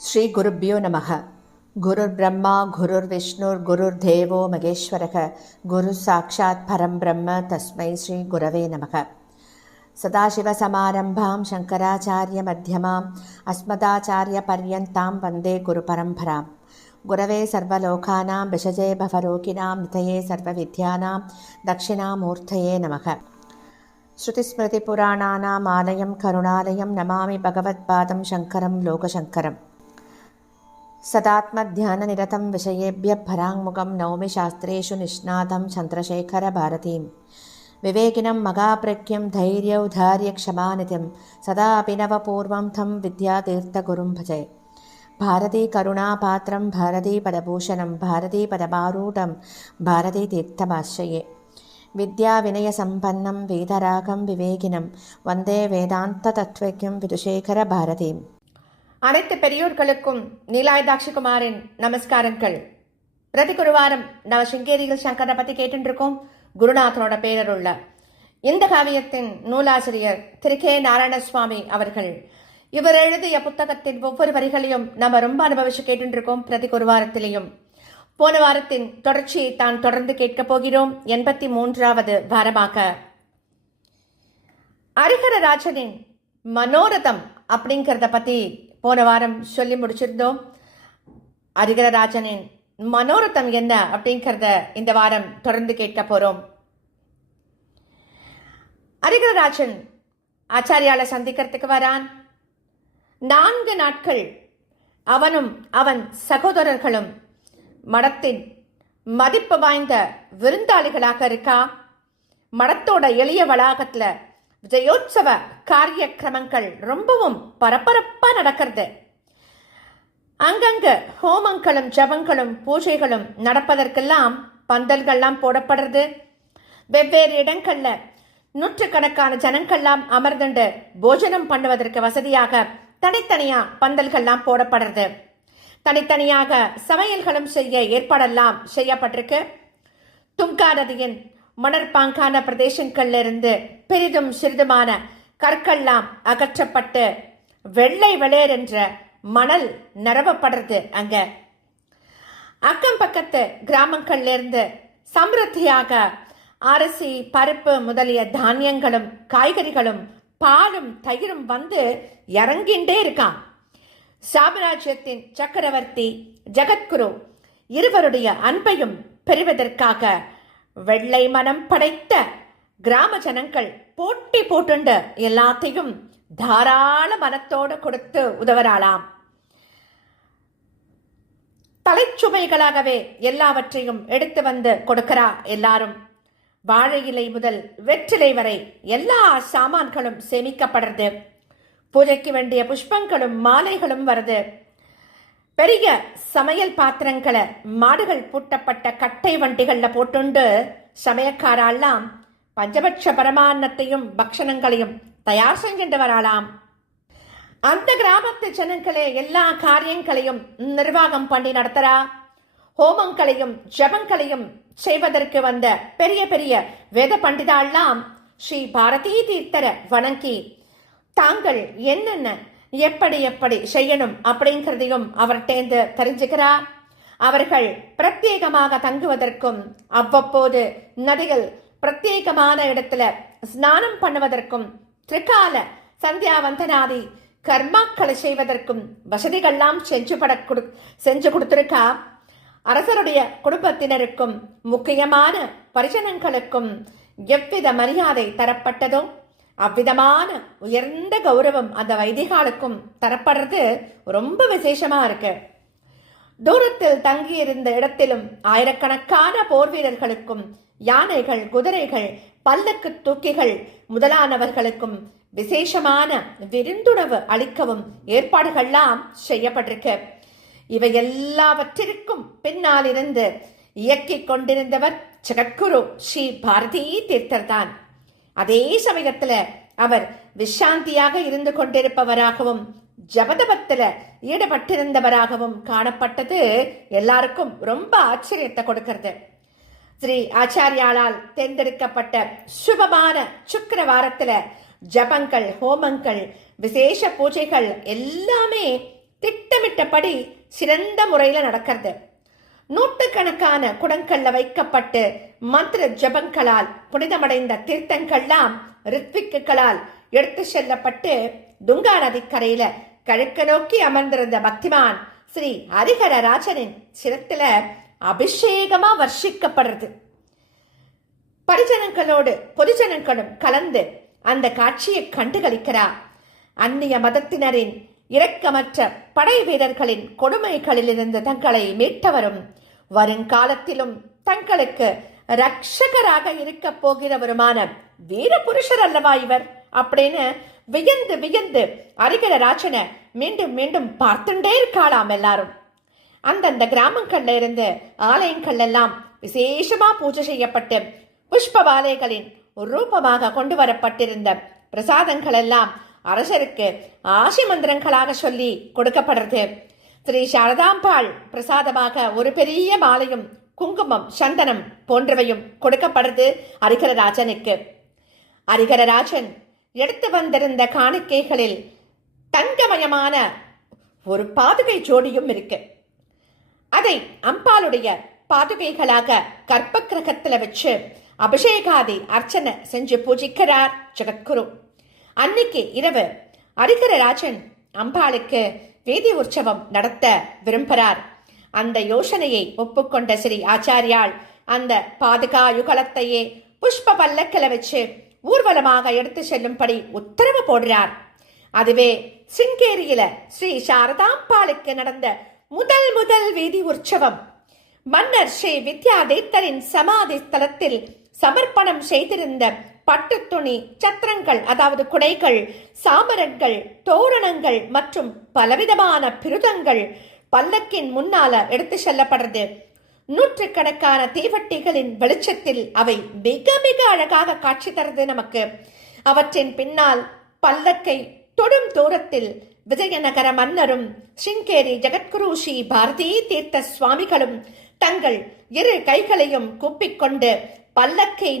ஸ்ரீ குருப்யோ நமக. குருர் பிரம்மா குருர் விஷ்ணுர் குருர் தேவோ மகேஸ்வரக குரு சாட்சாத் பரம் பிரம்ம தஸ்மை ஸ்ரீ குரவே நமக. சதாசிவசமாரம்பாம் சங்கராச்சாரிய மத்தியமாம் அஸ்மதாச்சாரிய பர்யந்தாம் வந்தே குரு பரம்பராம். குரவே சர்வலோகானாம் விஷஜே பவரோகிணாம் நிதயே சர்வவித்யானாம் தட்சிணாமூர்த்தயே நமக. ஸ்ருதிஸ்மிருதிபுராணானாம் ஆலயம் கருணாலயம் நமாமி பகவத்பாதம் சங்கரம் லோகசங்கரம். सदात्मध्याननिरतं विषयेभ्यः पराङ्मुखं नौमि शास्त्रेषु निष्णातं चन्द्रशेखरभारतीं. विवेकिनं मगाप्रज्ञं धैर्यौधार्यक्षमानिधिं सदा अभिनवपूर्वं तं विद्यातीर्थगुरुं भजे. भारतीकरुणापात्रं भारतीपदभूषणं भारतीपदमारूढं भारतीतीर्थमाश्रये. विद्याविनयसम्पन्नं वेदरागं विवेकिनं वन्दे वेदान्ततत्त्वज्ञं विदुशेखरभारतीम्. அனைத்து பெரியோர்களுக்கும் நீலாயுதாட்சிகுமாரின் நமஸ்காரங்கள். பிரதி குருவாரம் நம்ம சிங்கேரியில் சங்கரை பற்றி கேட்டுருக்கோம். குருநாதனோட பேரருள்ள இந்த காவியத்தின் நூலாசிரியர் திரு கே நாராயணசுவாமி அவர்கள். இவர் எழுதிய புத்தகத்தின் ஒவ்வொரு வரிகளையும் நம்ம ரொம்ப அனுபவிச்சு கேட்டுருக்கோம். பிரதி குருவாரத்திலையும் போன வாரத்தின் தொடர்ச்சியை தான் தொடர்ந்து கேட்கப் போகிறோம். 83வது வாரமாக ஹரிஹரராஜனின் மனோரதம் அப்படிங்கிறத பற்றி போன வாரம் சொல்லி முடிச்சிருந்தோம். ஹரிஹரராஜனின் மனோரதம் என்ன அப்படிங்கிறத இந்த வாரம் தொடர்ந்து கேட்க போறோம். ஹரிஹரராஜன் ஆச்சாரியால சந்திக்கிறதுக்கு வரான். 4 நாட்கள் அவனும் அவன் சகோதரர்களும் மடத்தின் மதிப்பு வாய்ந்த விருந்தாளிகளாக இருக்கா. மடத்தோட எளிய வளாகத்துல விஜயோத்சவ காரியக்கிரமங்கள் ரொம்பவும் பரபரப்பா நடக்கிறது. அங்கங்க ஹோமங்களும் ஜபங்களும் பூஜைகளும் நடப்பதற்கெல்லாம் பந்தல்கள்லாம் போடப்படுறது. வெவ்வேறு இடங்கள்ல நூற்றுக்கணக்கான ஜனங்கள்லாம் அமர்ந்துண்டு போஜனம் பண்ணுவதற்கு வசதியாக தனித்தனியா பந்தல்கள்லாம் போடப்படுறது. தனித்தனியாக சமையல்களும் செய்ய ஏற்பாடெல்லாம் செய்யப்பட்டிருக்கு. துங்கா நதியின் மணற்பாங்கான பிரதேசங்கள்ல இருந்து பெரிதும் சிறிதுமான கற்கள்லாம் அகற்றப்பட்டு வெள்ளை வெளேர் என்ற மணல் நிரவப்படுறது. அங்க அக்கம் பக்கத்து கிராமங்கள்ல இருந்து சமிருத்தியாக அரிசி பருப்பு முதலிய தானியங்களும் காய்கறிகளும் பாலும் தயிரும் வந்து இறங்கிண்டே இருக்கான். சாம்ராஜ்யத்தின் சக்கரவர்த்தி ஜகத்குரு இருவருடைய அன்பையும் பெறுவதற்காக வெள்ளை மனம் படைத்த கிராம ஜனங்கள் போட்டி போட்டுண்டு எல்லாத்தையும் தாராள மனத்தோடு கொடுத்து உதவராளாம். தலைச்சுமைகளாகவே எல்லாவற்றையும் எடுத்து வந்து கொடுக்கிறா எல்லாரும். வாழை இலை முதல் வெற்றிலை வரை எல்லா சாமான்களும் சேமிக்கப்படுறது. பூஜைக்கு வேண்டிய புஷ்பங்களும் மாலைகளும் வருது. பெரிய சமையல் பாத்திரங்களை மாடுகள் பூட்டப்பட்ட கட்டை வண்டிகள்ல போட்டுண்டு சமயக்காரெல்லாம் பஞ்சபட்ச பரமான்னத்தையும் பக்ஷணங்களையும் தயார் செஞ்சுட்டு வராளாம். அந்த கிராமத்து ஜனங்களே எல்லா காரியங்களையும் நிர்வாகம் பண்ணி நடத்துறா. ஹோமங்களையும் ஜபங்களையும் செய்வதற்கு வந்த பெரிய பெரிய வேத பண்டிதாள்லாம் ஸ்ரீ பாரதி தீர்த்தரை வணங்கி தாங்கள் என்னென்ன எப்படி எப்படி செய்யணும் அப்படிங்கிறதையும் அவர்கிட்டேந்து தெரிஞ்சுக்கிறா. அவர்கள் பிரத்யேகமாக தங்குவதற்கும் அவ்வப்போது நதிகள் பிரத்யேகமான இடத்துல ஸ்நானம் பண்ணுவதற்கும் திரிகால சந்தியாவந்தனாதி கர்மாக்களை செய்வதற்கும் வசதிகள்லாம் செஞ்சு கொடுத்திருக்கா. அரசருடைய குடும்பத்தினருக்கும் முக்கியமான பரிஜனங்களுக்கும் எவ்வித மரியாதை தரப்பட்டதோ அவ்விதமான உயர்ந்த கௌரவம் அந்த வைதிகாலுக்கும் தரப்படுறது ரொம்ப விசேஷமா இருக்கு. தூரத்தில் தங்கியிருந்த இடத்திலும் ஆயிரக்கணக்கான போர் வீரர்களுக்கும் யானைகள் குதிரைகள் பல்லக்கு தூக்கிகள் முதலானவர்களுக்கும் விசேஷமான விருந்துணவு அளிக்கவும் ஏற்பாடுகள்லாம் செய்யப்பட்டிருக்கு. இவை எல்லாவற்றிற்கும் பின்னால் இருந்து இயக்கிக் கொண்டிருந்தவர் ஜகத்குரு ஸ்ரீ பாரதி தீர்த்தர் தான். அதே சமயத்துல அவர் விசாந்தியாக இருந்து கொண்டிருப்பவராகவும் ஜபதபத்துல ஈடுபட்டிருந்தவராகவும் காணப்பட்டது எல்லாருக்கும் ரொம்ப ஆச்சரியத்தை கொடுக்கிறது. ஸ்ரீ ஆச்சாரியாளால் தேர்ந்தெடுக்கப்பட்ட சுபமான சுக்கிரவாரத்துல ஜபங்கள் ஹோமங்கள் விசேஷ பூஜைகள் எல்லாமே திட்டமிட்டபடி சிறந்த முறையில் நடக்கிறது. நூற்றுக்கணக்கான குடங்கள்ல வைக்கப்பட்டு மந்திர ஜபங்களால் புனிதமடைந்த தீர்த்தங்கள்லாம் ரித்விக்குகளால் எடுத்து செல்லப்பட்டு துங்கா நதிக்கரையில கிழக்கு நோக்கி அமர்ந்திருந்த பக்திமான் ஸ்ரீ ஹரிஹரராஜனின் சிரத்துல அபிஷேகமா வர்ஷிக்கப்படுறது. பரிஜனங்களோடு பொதுஜனங்களும் கலந்து அந்த காட்சியை கண்டுகளிக்கிறார். அந்நிய மதத்தினரின் இரக்கமற்ற படை வீரர்களின் கொடுமைகளிலிருந்து தங்களை மீட்டவரும் வருங்காலத்திலும் தங்களுக்கு ரட்சகராக இருக்க போகிறவருமான வீர புருஷர் அல்லவா இவர் அப்படின்னு வியந்து வியந்து ஹரிஹரராஜனை மீண்டும் மீண்டும் பார்த்துட்டே இருக்காளாம் எல்லாரும். அந்தந்த கிராமங்கள்ல இருந்து ஆலயங்கள் எல்லாம் விசேஷமா பூஜை செய்யப்பட்டு புஷ்பபாலைகளின் ரூபமாக கொண்டு வரப்பட்டிருந்த பிரசாதங்கள் எல்லாம் அரசருக்கு ஆசி மந்திரங்களாக சொல்லி கொடுக்கப்படுறது. ஸ்ரீ சாரதாம்பாள் பிரசாதமாக ஒரு பெரிய மாலையும் குங்குமம் சந்தனம் போன்றவையும் கொடுக்கப்படுறது ஹரிஹரராஜனுக்கு. ஹரிஹரராஜன் எடுத்து வந்திருந்த காணிக்கைகளில் தங்கமயமான ஒரு பாதுகை ஜோடியும் இருக்கு. அதை அம்பாளுடைய பாதுகைகளாக கற்ப கிரகத்துல வச்சு அபிஷேகாதி அர்ச்சனை செஞ்சு பூஜிக்கிறார் ஜெகத்குரு. அன்னைக்கு இரவு ஹரிஹரராஜன் அம்பாளுக்கு வேதி உற்சவம் நடத்த விரும்புகிறார். அந்த யோசனையை ஒப்புக்கொண்ட ஸ்ரீ ஆச்சாரியால் அந்த பாதுகா யுகலத்தையே புஷ்ப பல்லக்கில வச்சு ஊர்வலமாக எடுத்து செல்லும்படி உத்தரவு போடுறார். அதுவே சிங்கேரியில ஸ்ரீ சாரதாம்பாளுக்கு நடந்த முதல் வீதி உற்சவம். மன்னர் ஸ்ரீ வித்யாதேத்தரின் சமாதி ஸ்தலத்தில் சமர்ப்பணம் செய்திருந்த பட்டு துணி, சத்திரங்கள் அதாவது குடைகள், சாமரங்கள், தோரணங்கள் மற்றும் பலவிதமான பிருதங்கள் பல்லக்கின் முன்னால எடுத்து செல்லப்படுறது. நூற்றுக்கணக்கான தீவட்டிகளின் வெளிச்சத்தில் அவை மிக மிக அழகாக காட்சி தருது நமக்கு. அவற்றின் பின்னால் பல்லக்கை தொடும் தூரத்தில் விஜயநகர மன்னரும் சிங்கேரி ஜெகத்குரு ஸ்ரீ பாரதி தீர்த்த சுவாமிகளும் தங்கள் இரு கைகளையும் கூப்பிக்கொண்டு பல்லக்கை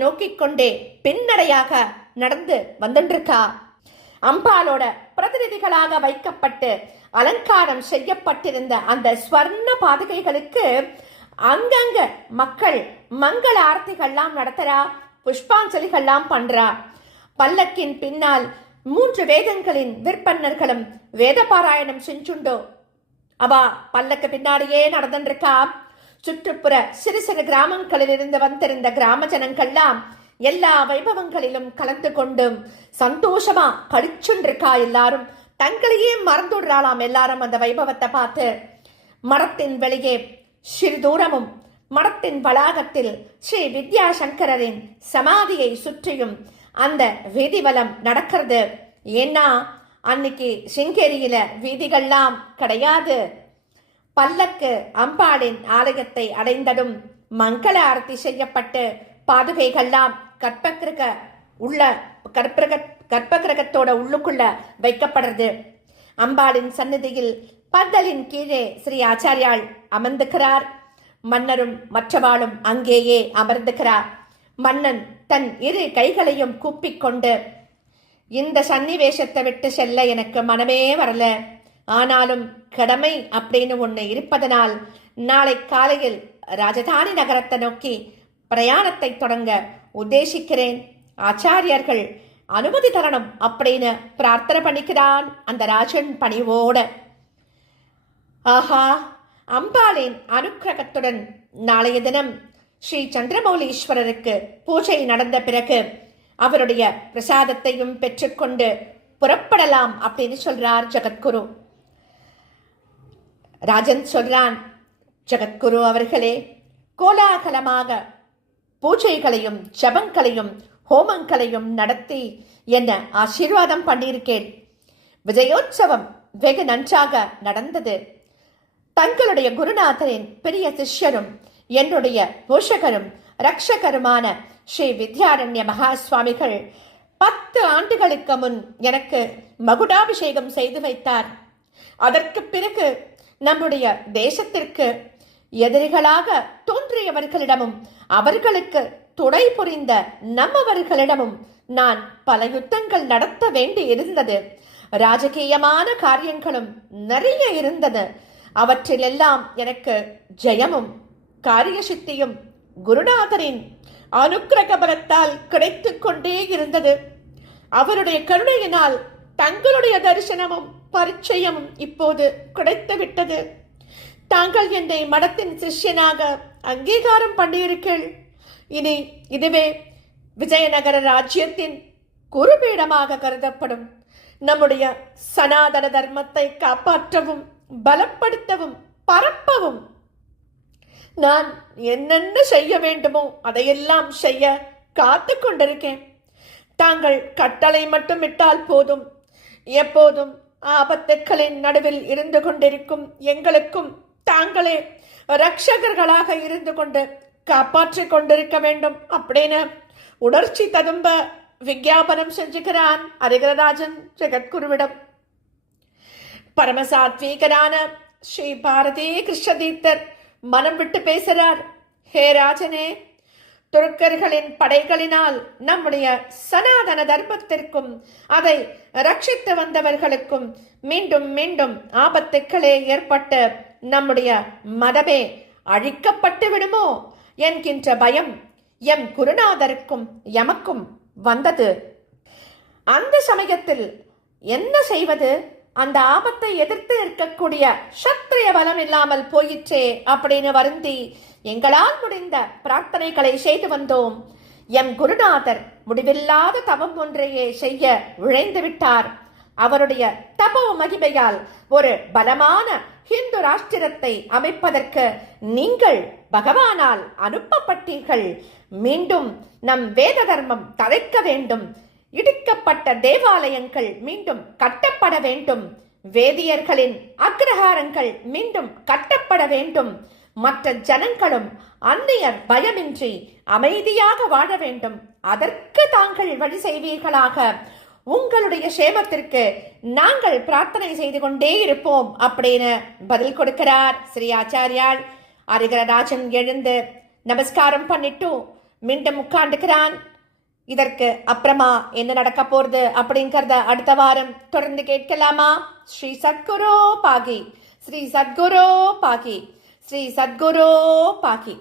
நோக்கிக் கொண்டே பின்னடையாக நடந்து வந்துருக்கா. அம்பாலோட பிரதிநிதிகளாக வைக்கப்பட்டு அலங்காரம் செய்யப்பட்டிருந்த அந்த ஸ்வர்ண பாதுகைகளுக்கு அங்கங்க மக்கள் மங்கள ஆரத்திகள்லாம் நடத்துறா, புஷ்பாஞ்சலிகள்லாம் பண்றா. பல்லக்கின் பின்னால் 3 வேதங்களின் விற்பன்னர்களும் வேத பாராயணம் செஞ்சுண்டோ அவா பல்லக்கு பின்னாடியே நடந்துருக்கா. சுற்றுப்புற சிறு சிறு கிராமங்களில் இருந்து வந்திருந்த கிராம ஜனங்கள்லாம் எல்லா வைபவங்களிலும் கலந்து கொண்டும் சந்தோஷமா கழிச்சுருக்கா. எல்லாரும் தங்களையே மறந்துடுறாளாம். எல்லாரும் அந்த வைபவத்தை பார்த்து மரத்தின் வெளியே சிறு தூரமும் மடத்தின் வளாகத்தில் ஸ்ரீ வித்யாசங்கரின் சமாதியை சுற்றியும் அந்த வீதிவலம் நடக்கிறது. ஏன்னா அன்னைக்கு சிங்கேரியில வீதிகள்லாம் கிடையாது. பல்லக்கு அம்பாளின் ஆலயத்தை அடைந்ததும் மங்கள ஆரத்தி செய்யப்பட்டு பாதுகைகள்லாம் கற்பகிரகத்தோட உள்ளுக்குள்ள வைக்கப்படுறது. அம்பாளின் சந்நிதியில் பந்தலின் கீழே ஸ்ரீ ஆச்சாரியால் அமர்ந்துகிறார். மன்னரும் மற்றவாளும் அங்கேயே அமர்ந்துகிறார். மன்னன் தன் இரு கைகளையும் கூப்பிக்கொண்டு, இந்த சன்னிவேஷத்தை விட்டு செல்ல எனக்கு மனமே வரல, ஆனாலும் கடமை அப்படின்னு ஒண்ணு இருப்பதனால் நாளை காலையில் ராஜதானி நகரத்தை நோக்கி பிரயாணத்தை தொடங்க உத்தேசிக்கிறேன். ஆச்சாரியர்கள் அனுமதி தரணும் அப்படின்னு பிரார்த்தனை பண்ணிக்கிறான் அந்த ராஜன் பணிவோட. ஆஹா, அம்பாளின் அனுக்கிரகத்துடன் நாளைய தினம் ஸ்ரீ சந்திரமௌலீஸ்வரருக்கு பூஜை நடந்த பிறகு அவருடைய பிரசாதத்தையும் பெற்றுக்கொண்டு புறப்படலாம் அப்படின்னு சொல்றார் ஜெகத்குரு. ராஜன் சொல்றான், ஜெகத்குரு அவர்களே, கோலாகலமாக பூஜைகளையும் ஜபங்களையும் ஹோமங்களையும் நடத்தி என்ன ஆசீர்வாதம் பண்ணியிருக்கேன். விஜயோத்சவம் வெகு நன்றாக நடந்தது. தங்களுடைய குருநாதரின் பெரிய சிஷ்யரும் என்னுடைய போஷகரும் ரக்ஷகருமான ஸ்ரீ வித்யாரண்ய மகா சுவாமிகள் 10 ஆண்டுகளுக்கு முன் எனக்கு மகுடாபிஷேகம் செய்து வைத்தார். அதற்கு பிறகு நம்முடைய தேசத்திற்கு எதிரிகளாக தோன்றியவர்களிடமும் அவர்களுக்கு துணை புரிந்த நம்மவர்களிடமும் நான் பல யுத்தங்கள் நடத்த வேண்டி இருந்தது. ராஜகீயமான காரியங்களும் நிறைய இருந்தது. அவற்றிலெல்லாம் எனக்கு ஜெயமும் காரிய சித்தியும் குருநாதரின் அனுக்கிரக பலத்தால் கிடைத்துக் கொண்டே இருந்தது. அவருடைய கருணையினால் தங்களுடைய தரிசனமும் பரிச்சயமும் இப்போது கிடைத்து விட்டது. தாங்கள் என்னை மடத்தின் சிஷ்யனாக அங்கீகாரம் பண்ணியிருக்கீள். இனி இதுவே விஜயநகர ராஜ்யத்தின் குருபீடமாக கருதப்படும். நம்முடைய சனாதன தர்மத்தை காப்பாற்றவும் பலப்படுத்தவும் பரப்பவும் நான் என்னென்ன செய்ய வேண்டுமோ அதையெல்லாம் செய்ய காத்து கொண்டிருக்கேன். தாங்கள் கட்டளை மட்டும் இட்டால் போதும். எப்போதும் ஆபத்துக்களின் நடுவில் இருந்து கொண்டிருக்கும் எங்களுக்கும் தாங்களே ரட்சகர்களாக இருந்து கொண்டு காப்பாற்றிக் கொண்டிருக்க வேண்டும் அப்படின்னு உணர்ச்சி ததும்ப விஞ்ஞாபனம் செஞ்சுக்கிறான் ஹரிகரராஜன் ஜெகத்குருவிடம். பரமசாத்வீகரான ஸ்ரீ பாரதி கிருஷ்ண தீர்த்தர் மனம் விட்டு பேசுறார். ஹே ராஜனே, துருக்கர்களின் படைகளினால் நம்முடைய சனாதன தர்மத்திற்கும் அதை ரட்சித்து வந்தவர்களுக்கும் மீண்டும் மீண்டும் ஆபத்துக்களே ஏற்பட்டு நம்முடைய மதமே அழிக்கப்பட்டு விடுமோ என்கின்ற பயம் எம் குருநாதருக்கும் எமக்கும் வந்தது. அந்த சமயத்தில் என்ன செய்வது? அந்த ஆபத்தை எதிர்த்து இருக்கக்கூடிய சத்திரிய பலம் இல்லாமல் போயிற்றே அப்படின்னு வருந்தி எங்களால் முடிந்த பிரார்த்தனைகளை செய்து வந்தோம். எம் குருநாதர் முடிவில்லாத தவம் ஒன்றையே செய்ய விழைந்து விட்டார். அவருடைய தபோ மகிமையால் ஒரு பலமான ஹிந்து ராஷ்டிரத்தை அமைப்பதற்கு நீங்கள் பகவானால் அனுப்பப்பட்டீர்கள். மீண்டும் நம் வேத தர்மம் தழைக்க வேண்டும். இடிக்கப்பட்ட தேவாலயங்கள் மீண்டும் கட்டப்பட வேண்டும். வேதியர்களின் அக்ரஹாரங்கள் மீண்டும் கட்டப்பட வேண்டும். மற்ற ஜனங்களும் அந்நியர் பயமின்றி அமைதியாக வாழ வேண்டும். அதற்கு தாங்கள் வழி செய்வீர்களாக. உங்களுடைய சேமத்திற்கு நாங்கள் பிரார்த்தனை செய்து கொண்டே இருப்போம் அப்படின்னு பதில் கொடுக்கிறார் ஸ்ரீ ஆச்சாரியால். ஹரிகரராஜன் எழுந்து நமஸ்காரம் பண்ணிட்டு மீண்டும் உட்கார்ந்துக்கிறான். இதற்கு அப்புறமா என்ன நடக்க போறது அப்படிங்கறத அடுத்த வாரம் தொடர்ந்து கேட்கலாமா? ஸ்ரீ சத்குரு பாகி, ஸ்ரீ சத்குரு பாகி, ஸ்ரீ சத்குரு பாகி.